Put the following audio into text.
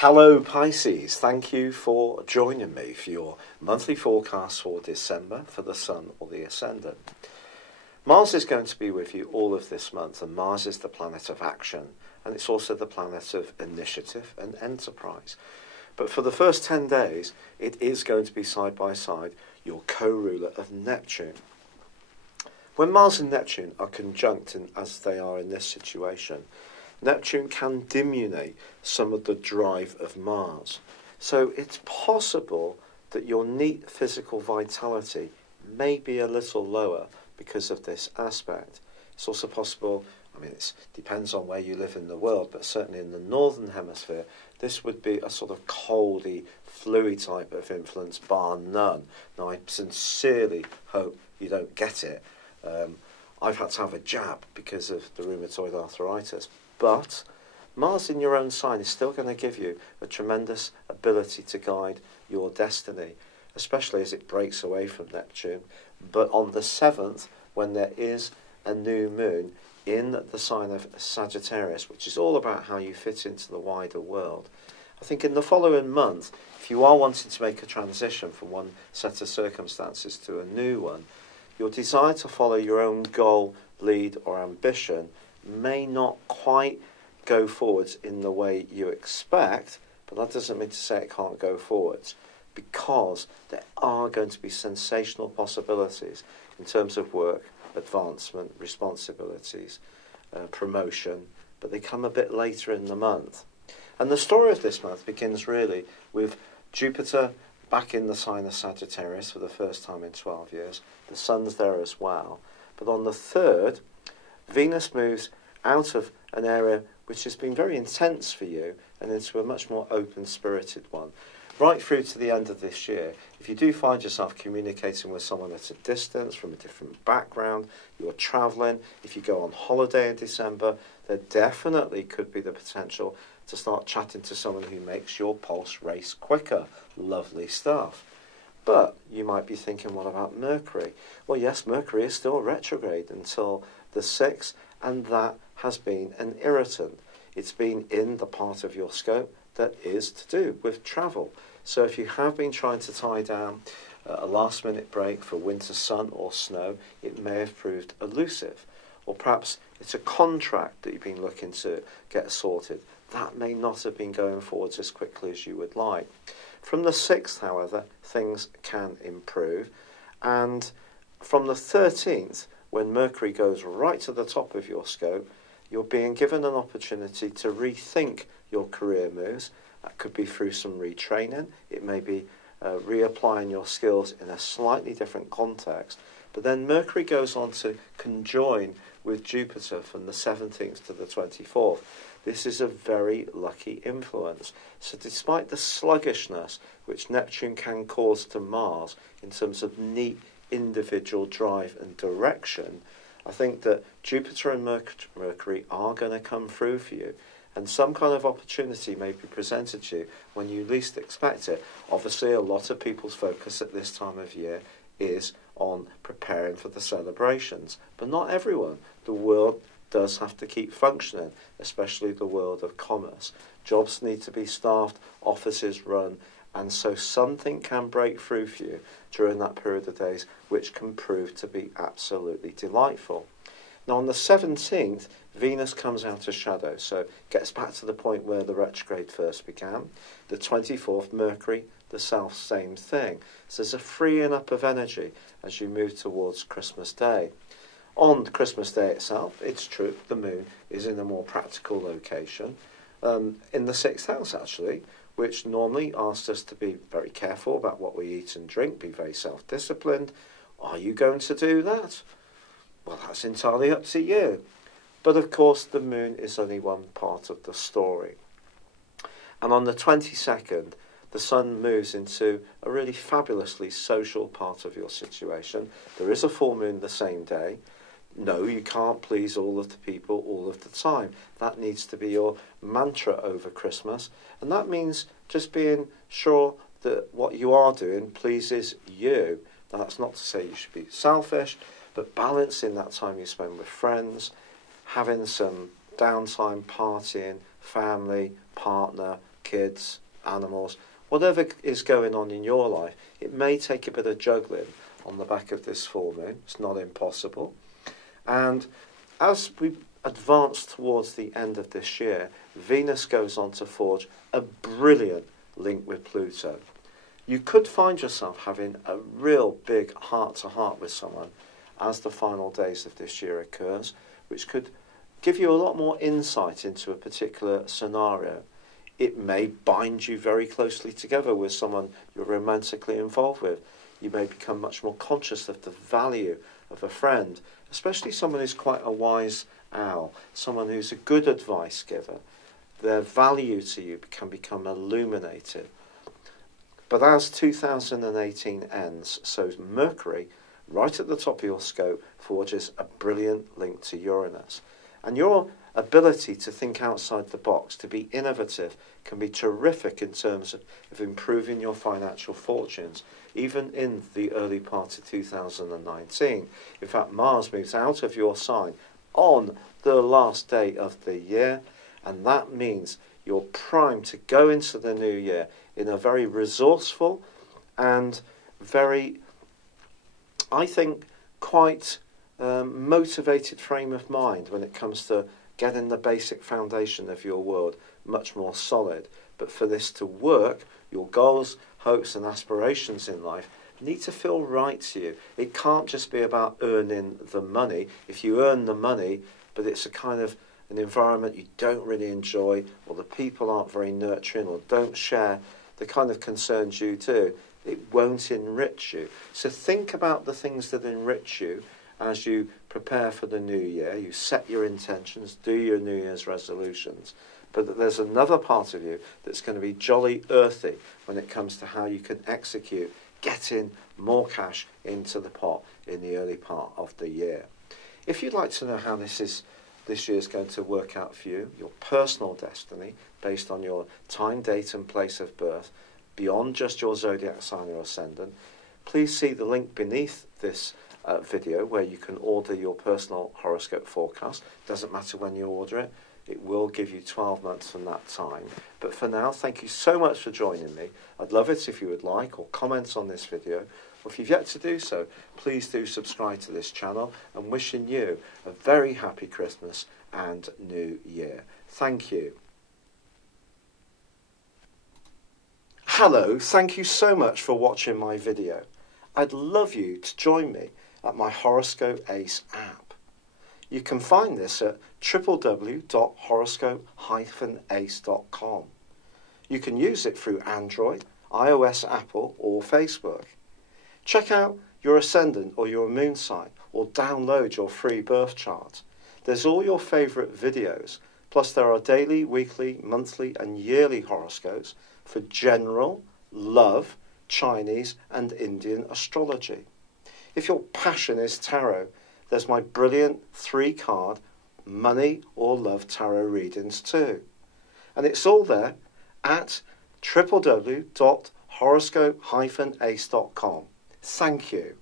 Hello Pisces, thank you for joining me for your monthly forecast for December for the Sun or the Ascendant. Mars is going to be with you all of this month, and Mars is the planet of action, and it's also the planet of initiative and enterprise. But for the first 10 days, it is going to be side by side your co-ruler of Neptune. When Mars and Neptune are conjunct, as they are in this situation, Neptune can diminuate some of the drive of Mars. So it's possible that your neat physical vitality may be a little lower because of this aspect. It's also possible, it depends on where you live in the world, but certainly in the northern hemisphere, this would be a sort of coldy, fluey type of influence, bar none. Now, I sincerely hope you don't get it. I've had to have a jab because of the rheumatoid arthritis. But Mars in your own sign is still going to give you a tremendous ability to guide your destiny, especially as it breaks away from Neptune. But on the 7th, when there is a new moon in the sign of Sagittarius, which is all about how you fit into the wider world, I think in the following month, if you are wanting to make a transition from one set of circumstances to a new one, your desire to follow your own goal, lead or ambition may not quite go forwards in the way you expect, but that doesn't mean to say it can't go forwards, because there are going to be sensational possibilities in terms of work, advancement, responsibilities, promotion, but they come a bit later in the month. And the story of this month begins really with Jupiter back in the sign of Sagittarius for the first time in 12 years. The Sun's there as well. But on the 3rd, Venus moves out of an area which has been very intense for you and into a much more open-spirited one. Right through to the end of this year, if you do find yourself communicating with someone at a distance from a different background, you're travelling, if you go on holiday in December, there definitely could be the potential to start chatting to someone who makes your pulse race quicker. Lovely stuff. But you might be thinking, what about Mercury? Well, yes, Mercury is still retrograde until the 6th, and that has been an irritant. It's been in the part of your scope that is to do with travel. So if you have been trying to tie down a last-minute break for winter sun or snow, it may have proved elusive. Or perhaps it's a contract that you've been looking to get sorted. That may not have been going forwards as quickly as you would like. From the 6th, however, things can improve. And from the 13th, when Mercury goes right to the top of your scope, you're being given an opportunity to rethink your career moves. That could be through some retraining. It may be reapplying your skills in a slightly different context. But then Mercury goes on to conjoin with Jupiter from the 17th to the 24th. This is a very lucky influence. So despite the sluggishness which Neptune can cause to Mars in terms of neat individual drive and direction, I think that Jupiter and Mercury are going to come through for you, and some kind of opportunity may be presented to you when you least expect it. Obviously, a lot of people's focus at this time of year is on preparing for the celebrations, but not everyone. The world does have to keep functioning, especially the world of commerce. Jobs need to be staffed, offices run, and so something can break through for you during that period of days, which can prove to be absolutely delightful. Now, on the 17th, Venus comes out of shadow, so gets back to the point where the retrograde first began. The 24th, Mercury, the same thing. So there's a freeing up of energy as you move towards Christmas Day. On Christmas Day itself, it's true, the moon is in a more practical location, in the 6th house actually, which normally asks us to be very careful about what we eat and drink, be very self-disciplined. Are you going to do that? Well, that's entirely up to you. But of course, the moon is only one part of the story. And on the 22nd, the sun moves into a really fabulously social part of your situation. There is a full moon the same day. No, you can't please all of the people all of the time. That needs to be your mantra over Christmas. And that means just being sure that what you are doing pleases you. Now, that's not to say you should be selfish, but balancing that time you spend with friends, having some downtime, partying, family, partner, kids, animals, whatever is going on in your life, it may take a bit of juggling on the back of this full moon. It's not impossible. And as we advance towards the end of this year, Venus goes on to forge a brilliant link with Pluto. You could find yourself having a real big heart-to-heart with someone as the final days of this year occurs, which could give you a lot more insight into a particular scenario. It may bind you very closely together with someone you're romantically involved with. You may become much more conscious of the value of a friend, especially someone who's quite a wise owl, someone who's a good advice giver. Their value to you can become illuminated. But as 2018 ends, so Mercury, right at the top of your scope, forges a brilliant link to Uranus. And your ability to think outside the box, to be innovative, can be terrific in terms of improving your financial fortunes, even in the early part of 2019. In fact, Mars moves out of your sign on the last day of the year, and that means you're primed to go into the new year in a very resourceful and very, I think, quite motivated frame of mind when it comes to getting the basic foundation of your world much more solid. But for this to work, your goals, hopes and aspirations in life need to feel right to you. It can't just be about earning the money. If you earn the money, but it's a kind of an environment you don't really enjoy, or the people aren't very nurturing, or don't share the kind of concerns you do, it won't enrich you. So think about the things that enrich you as you prepare for the new year. You set your intentions, do your New Year's resolutions, but that there's another part of you that's going to be jolly earthy when it comes to how you can execute getting more cash into the pot in the early part of the year. If you'd like to know how this year is going to work out for you, your personal destiny, based on your time, date and place of birth, beyond just your zodiac sign or ascendant, please see the link beneath this video where you can order your personal horoscope forecast. Doesn't matter when you order it, it will give you 12 months from that time. But for now, thank you so much for joining me. I'd love it if you would like or comment on this video. Or if you've yet to do so, please do subscribe to this channel, and wishing you a very happy Christmas and New Year. Thank you. Hello, thank you so much for watching my video. I'd love you to join me at my Horoscope Ace app. You can find this at www.horoscope-ace.com. You can use it through Android, iOS, Apple or Facebook. Check out your ascendant or your moon sign, or download your free birth chart. There's all your favourite videos, plus there are daily, weekly, monthly and yearly horoscopes for general, love, Chinese and Indian astrology. If your passion is tarot, there's my brilliant 3-card money or love tarot readings too. And it's all there at www.horoscope-ace.com. Thank you.